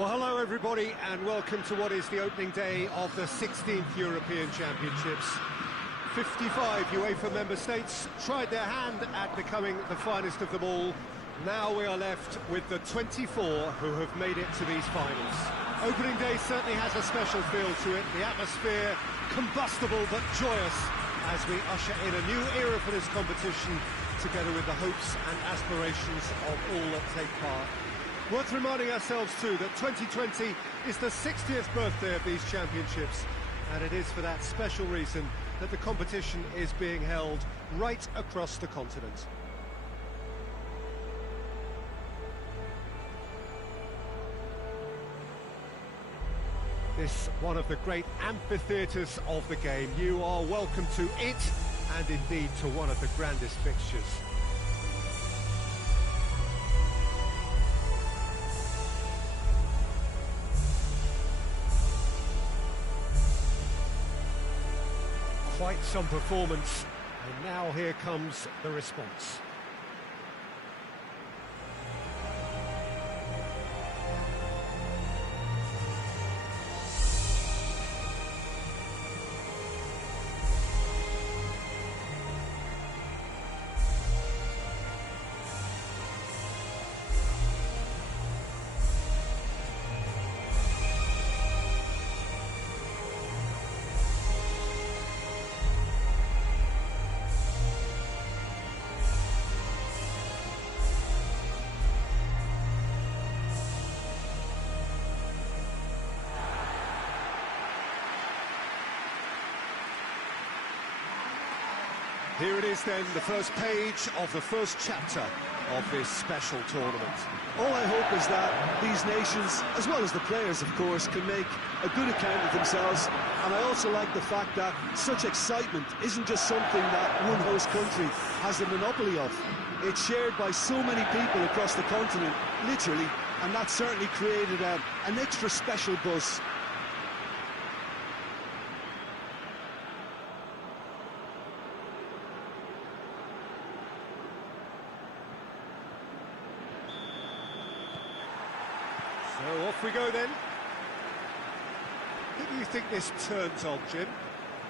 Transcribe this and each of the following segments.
Well, hello everybody, and welcome to what is the opening day of the 16th European Championships. 55 UEFA member states tried their hand at becoming the finest of them all. Now we are left with the 24 who have made it to these finals. Opening day certainly has a special feel to it. The atmosphere, combustible but joyous, as we usher in a new era for this competition, together with the hopes and aspirations of all that take part. Worth reminding ourselves too that 2020 is the 60th birthday of these championships, and it is for that special reason that the competition is being held right across the continent. This one of the great amphitheatres of the game. You are welcome to it, and indeed to one of the grandest fixtures. Quite some performance, and now here comes the response. Here it is then, the first page of the first chapter of this special tournament. All I hope is that these nations, as well as the players of course, can make a good account of themselves. And I also like the fact that such excitement isn't just something that one host country has a monopoly of. It's shared by so many people across the continent, literally, and that certainly created an extra special buzz. So off we go then. Who do you think this turns on, Jim?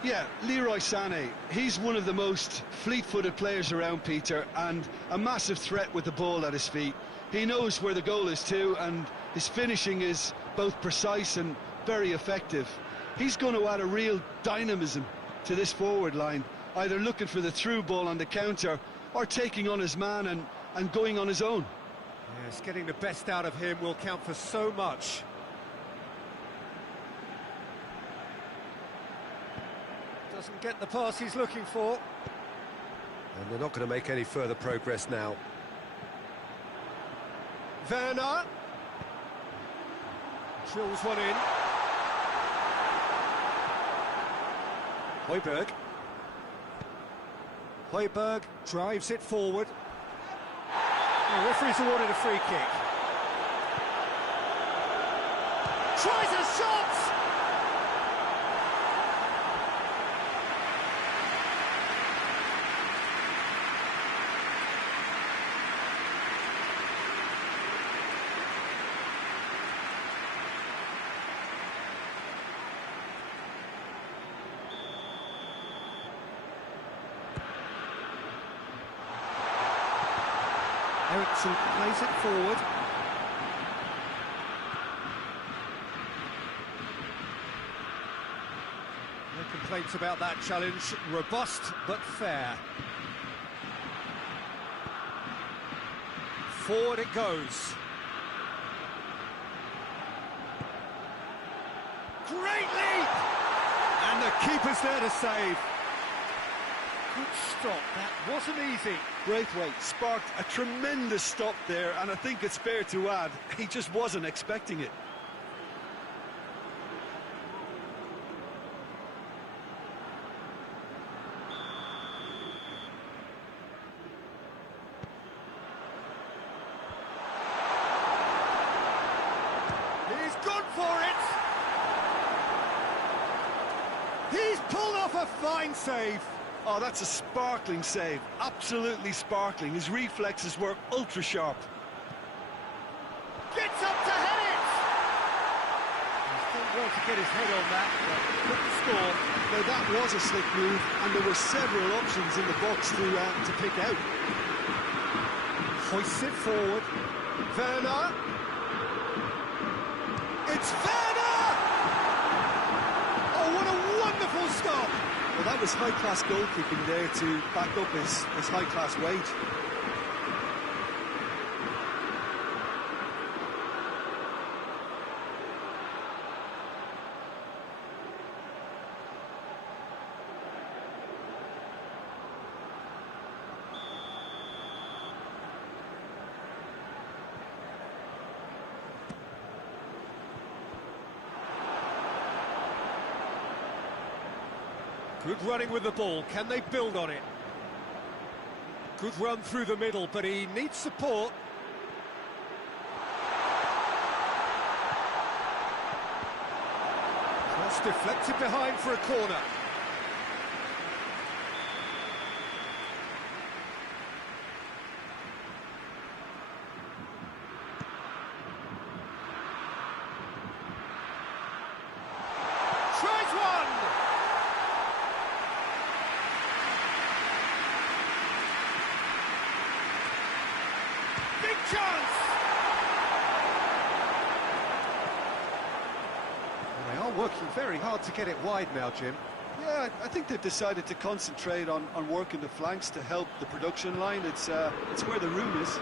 Yeah, Leroy Sané. He's one of the most fleet-footed players around, Peter, and a massive threat with the ball at his feet. He knows where the goal is too, and his finishing is both precise and very effective. He's going to add a real dynamism to this forward line, either looking for the through ball on the counter or taking on his man and going on his own. Yes, getting the best out of him will count for so much. Doesn't get the pass he's looking for. And they're not going to make any further progress now. Werner. Drills one in. Højbjerg drives it forward. The referee's awarded a free kick. Tries a shot! Eriksson plays it forward. No complaints about that challenge. Robust but fair. Forward it goes. Great leap! And the keeper's there to save. Good stop, that wasn't easy. Braithwaite sparked a tremendous stop there, and I think it's fair to add, he just wasn't expecting it. He's gone for it! He's pulled off a fine save. Oh, that's a sparkling save. Absolutely sparkling. His reflexes were ultra-sharp. Gets up to head it! well to get his head on that, but couldn't score. Now that was a slick move, and there were several options in the box to pick out. Hoists it forward. Werner. It's Werner! Oh, what a wonderful stop! Well, that was high-class goalkeeping there to back up his high-class wage. Good running with the ball. Can they build on it? Good run through the middle, but he needs support. Cross deflected behind for a corner. Tries one! Big chance! Well, they are working very hard to get it wide now, Jim. Yeah, I think they've decided to concentrate on working the flanks to help the production line. It's where the room is.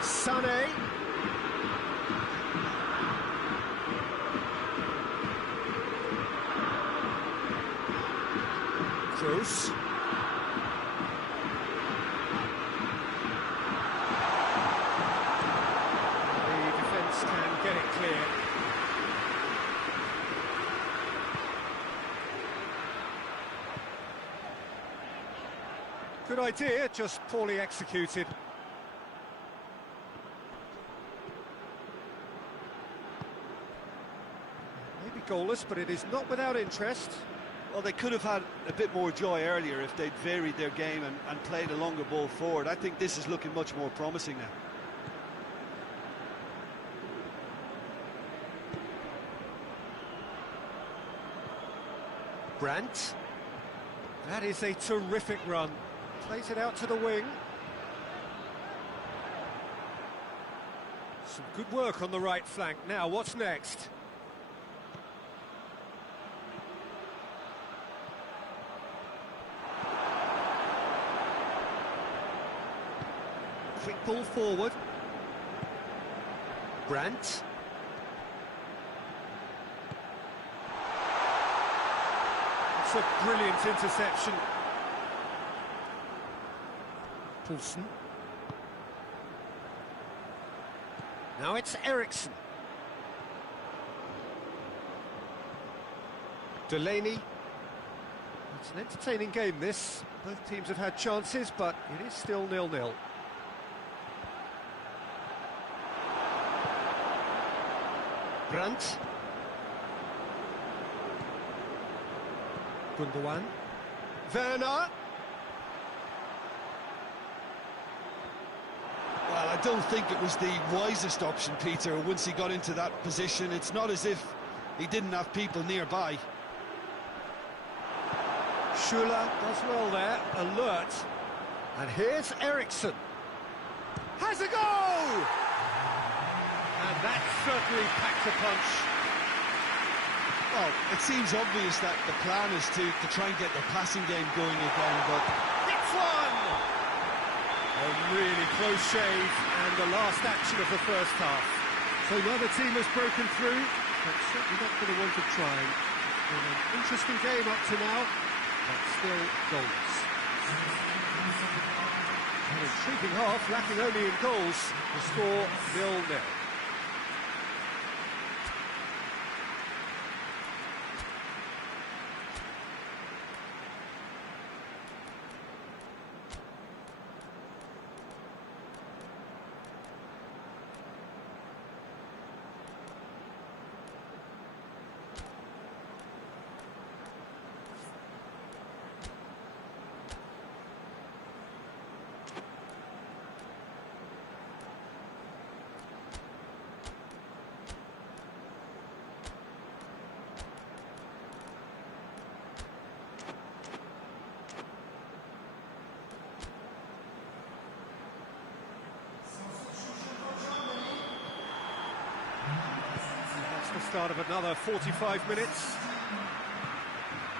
Sané. Kroos. The defence can get it clear. Good idea, just poorly executed. Maybe goalless, but it is not without interest. Well, they could have had a bit more joy earlier if they'd varied their game and played a longer ball forward. I think this is looking much more promising now. Brandt. That is a terrific run. Plays it out to the wing. Some good work on the right flank. Now, what's next? Quick ball forward. Brandt. It's a brilliant interception. Poulsen. Now it's Eriksson. Delaney. It's an entertaining game, this. Both teams have had chances, but it is still 0-0. Brandt. Gundogan. Werner. Well, I don't think it was the wisest option, Peter, once he got into that position. It's not as if he didn't have people nearby. Schuller does well there, alert. And here's Eriksson. Has a goal! And that certainly packs a punch. Well, it seems obvious that the plan is to try and get the passing game going again, but... It's one! A really close shave, and the last action of the first half. So neither team has broken through, but certainly not for the want of trying. It's been an interesting game up to now, but still goalless. An intriguing half, lacking only in goals. The score 0-0. start of another 45 minutes.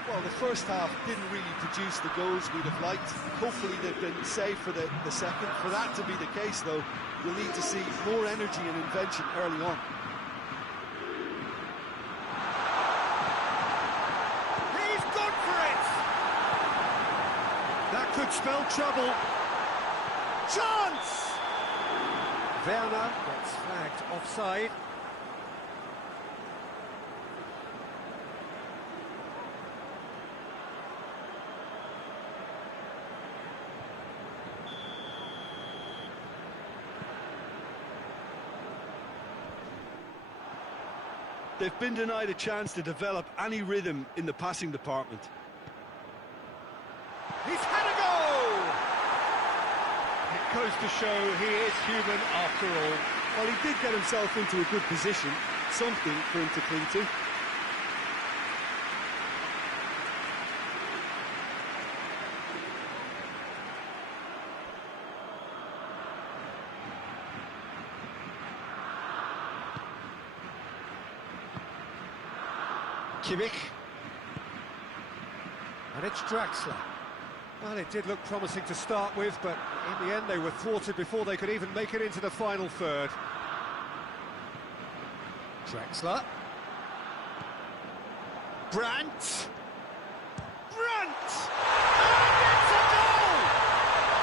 Well, the first half didn't really produce the goals we'd have liked. Hopefully they've been saved for the second. For that to be the case, though, you'll need to see more energy and invention early on. He's gone for it! That could spell trouble. Chance! Werner gets flagged offside. They've been denied a chance to develop any rhythm in the passing department. He's had a go! It goes to show he is human after all. Well, he did get himself into a good position, something for him to cling to. Kimmich. And it's Draxler. Well, it did look promising to start with, but in the end they were thwarted before they could even make it into the final third. Draxler. Brandt. Brandt! And it's a goal!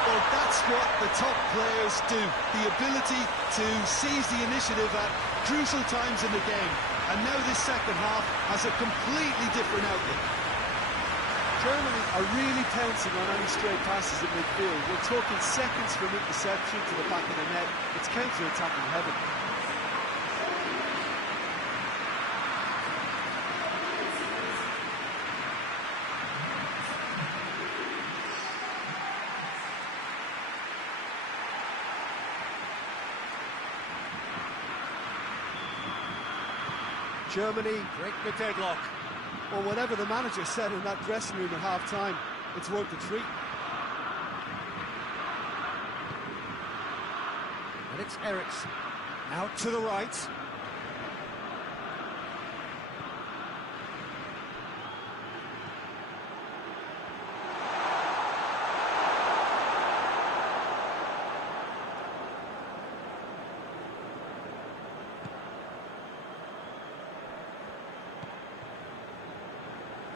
Well, that's what the top players do. The ability to seize the initiative at crucial times in the game. And now this second half has a completely different outlook. Germany are really pouncing on any stray passes in midfield. We're talking seconds from interception to the back of the net. It's counter-attacking heaven. Germany break the deadlock. Well, whatever the manager said in that dressing room at half-time, it's worth the treat. And it's Eriksen. Out to the right.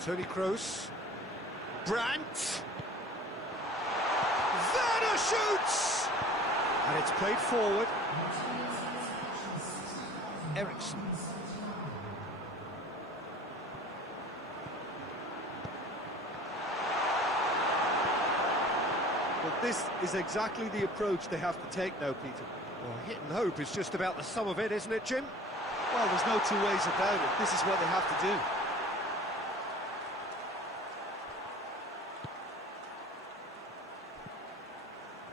Toni Kroos. Brandt. Werner shoots! And it's played forward. Eriksen. But this is exactly the approach they have to take now, Peter. Well, hit and hope is just about the sum of it, isn't it, Jim? Well, there's no two ways about it. This is what they have to do.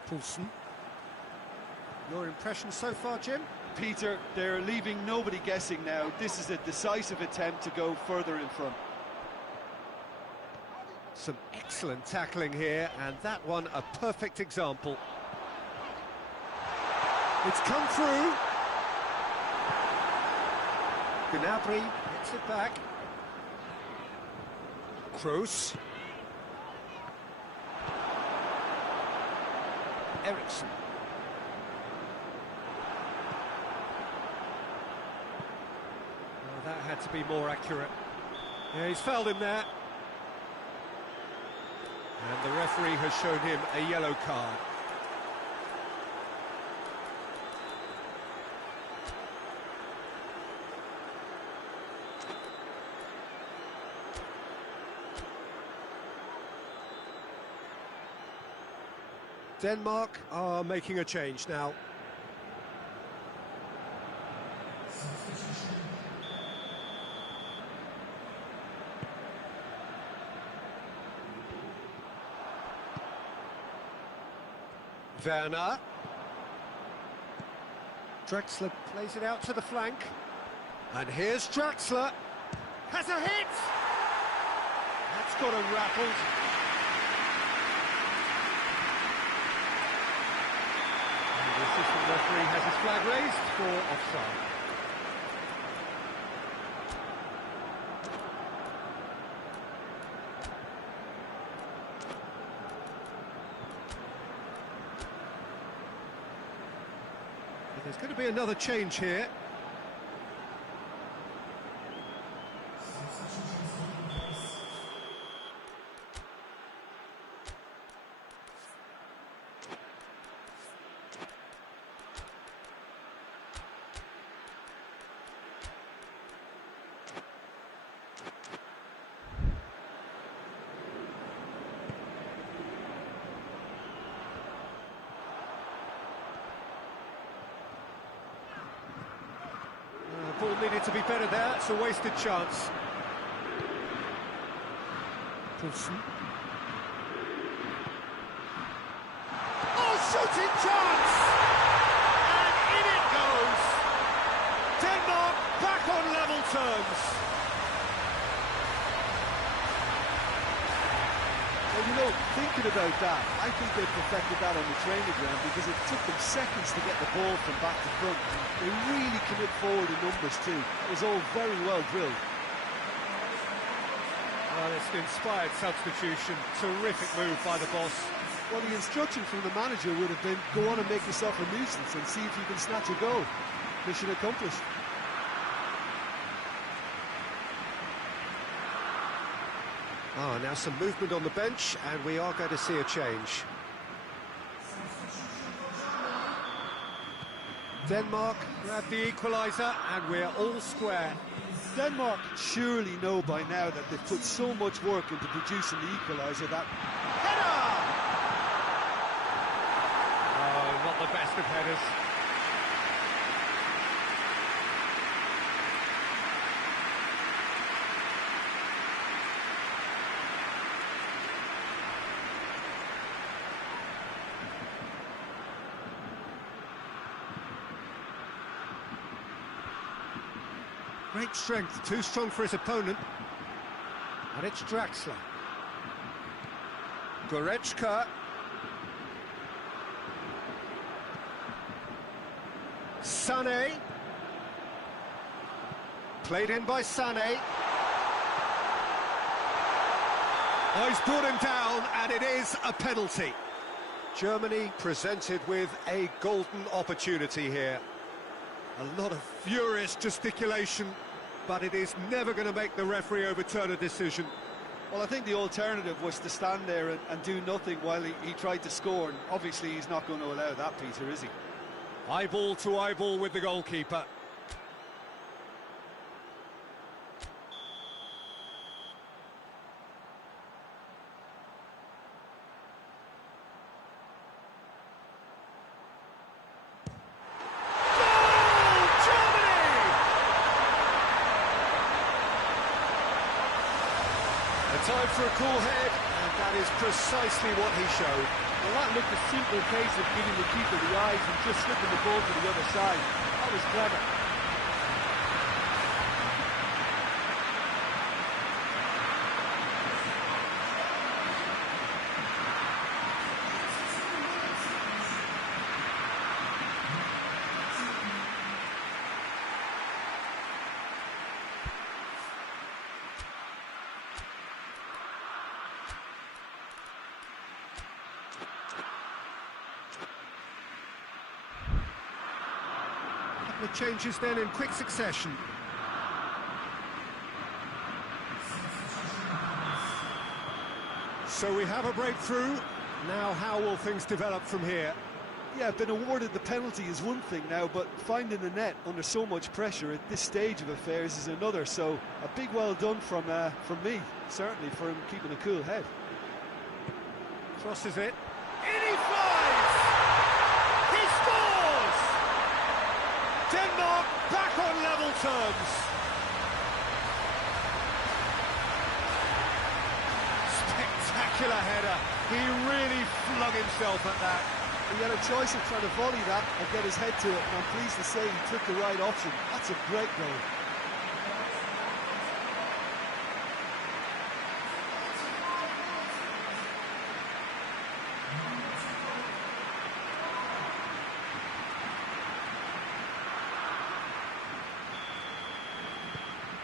Poulsen. Your impression so far, Jim? Peter, they're leaving nobody guessing now. This is a decisive attempt to go further in front. Some excellent tackling here, and that one a perfect example. It's come through. Gnabry gets it back. Kroos. Eriksen. Well, that had to be more accurate. Yeah, he's fouled him there. And the referee has shown him a yellow card. Denmark are making a change now. Werner. Draxler plays it out to the flank. And here's Draxler. Has a hit! That's got him rattled. The assistant referee has his flag raised for offside. There's going to be another change here. Ball needed to be better there, it's a wasted chance. Wilson. Oh, shooting chance! And in it goes! Denmark back on level terms. Well, you know, thinking about that, I think they perfected that on the training ground because it took them seconds to get the ball from back to front. They really commit forward in numbers too. It was all very well drilled. Well, it's an inspired substitution. Terrific move by the boss. Well, the instruction from the manager would have been, go on and make yourself a nuisance and see if you can snatch a goal. Mission accomplished. Oh, now some movement on the bench, and we are going to see a change. Denmark grab the equaliser, and we're all square. Denmark surely know by now that they've put so much work into producing the equaliser that... Header! Oh, not the best of headers. Great strength, too strong for his opponent. And it's Draxler. Goretzka. Sané. Played in by Sané. Oh, he's brought him down, and it is a penalty. Germany presented with a golden opportunity here. A lot of furious gesticulation, but it is never going to make the referee overturn a decision. Well, I think the alternative was to stand there and do nothing while he tried to score, and obviously he's not going to allow that, Peter, is he? Eyeball to eyeball with the goalkeeper. Time for a cool head, and that is precisely what he showed. Well, that looked a simple case of giving the keeper the eyes and just slipping the ball to the other side. That was clever. The changes then in quick succession. So we have a breakthrough. Now how will things develop from here? Yeah, been awarded the penalty is one thing now, but finding the net under so much pressure at this stage of affairs is another. So a big well done from me, certainly, for him keeping a cool head. Crosses it. In he flies! He scores! Denmark back on level terms. Spectacular header. He really flung himself at that. He had a choice of trying to volley that or get his head to it, and I'm pleased to say he took the right option. That's a great goal.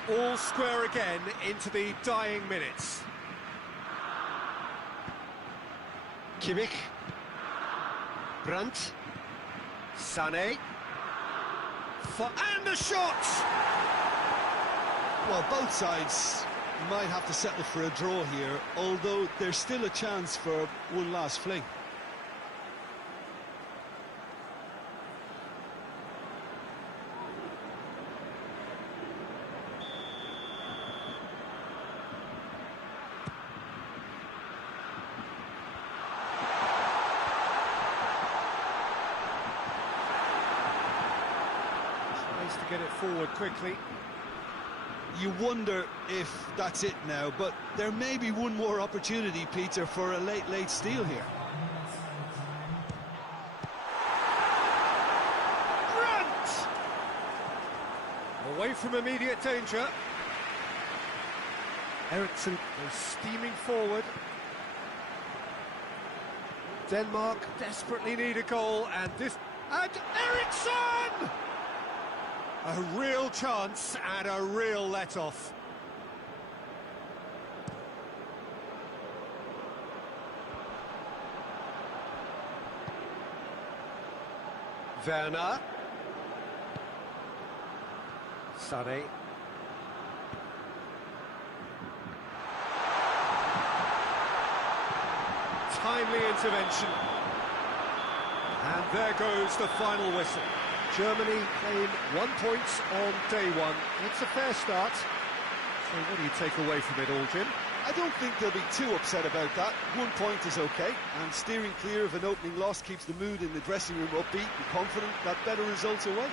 All square again into the dying minutes. Kimmich. Brandt. Sané. And the shot! Well, both sides might have to settle for a draw here, although there's still a chance for one last fling. To get it forward quickly. You wonder if that's it now, but there may be one more opportunity, Peter, for a late steal here. Grant! Away from immediate danger. Eriksson goes steaming forward. Denmark desperately need a goal, and Eriksson! A real chance and a real let-off. Werner. Sané. Timely intervention. And there goes the final whistle. Germany claim 1 point on day one. It's a fair start. So what do you take away from it all, Jim? I don't think they'll be too upset about that. 1 point is okay, and steering clear of an opening loss keeps the mood in the dressing room upbeat and confident that better results await.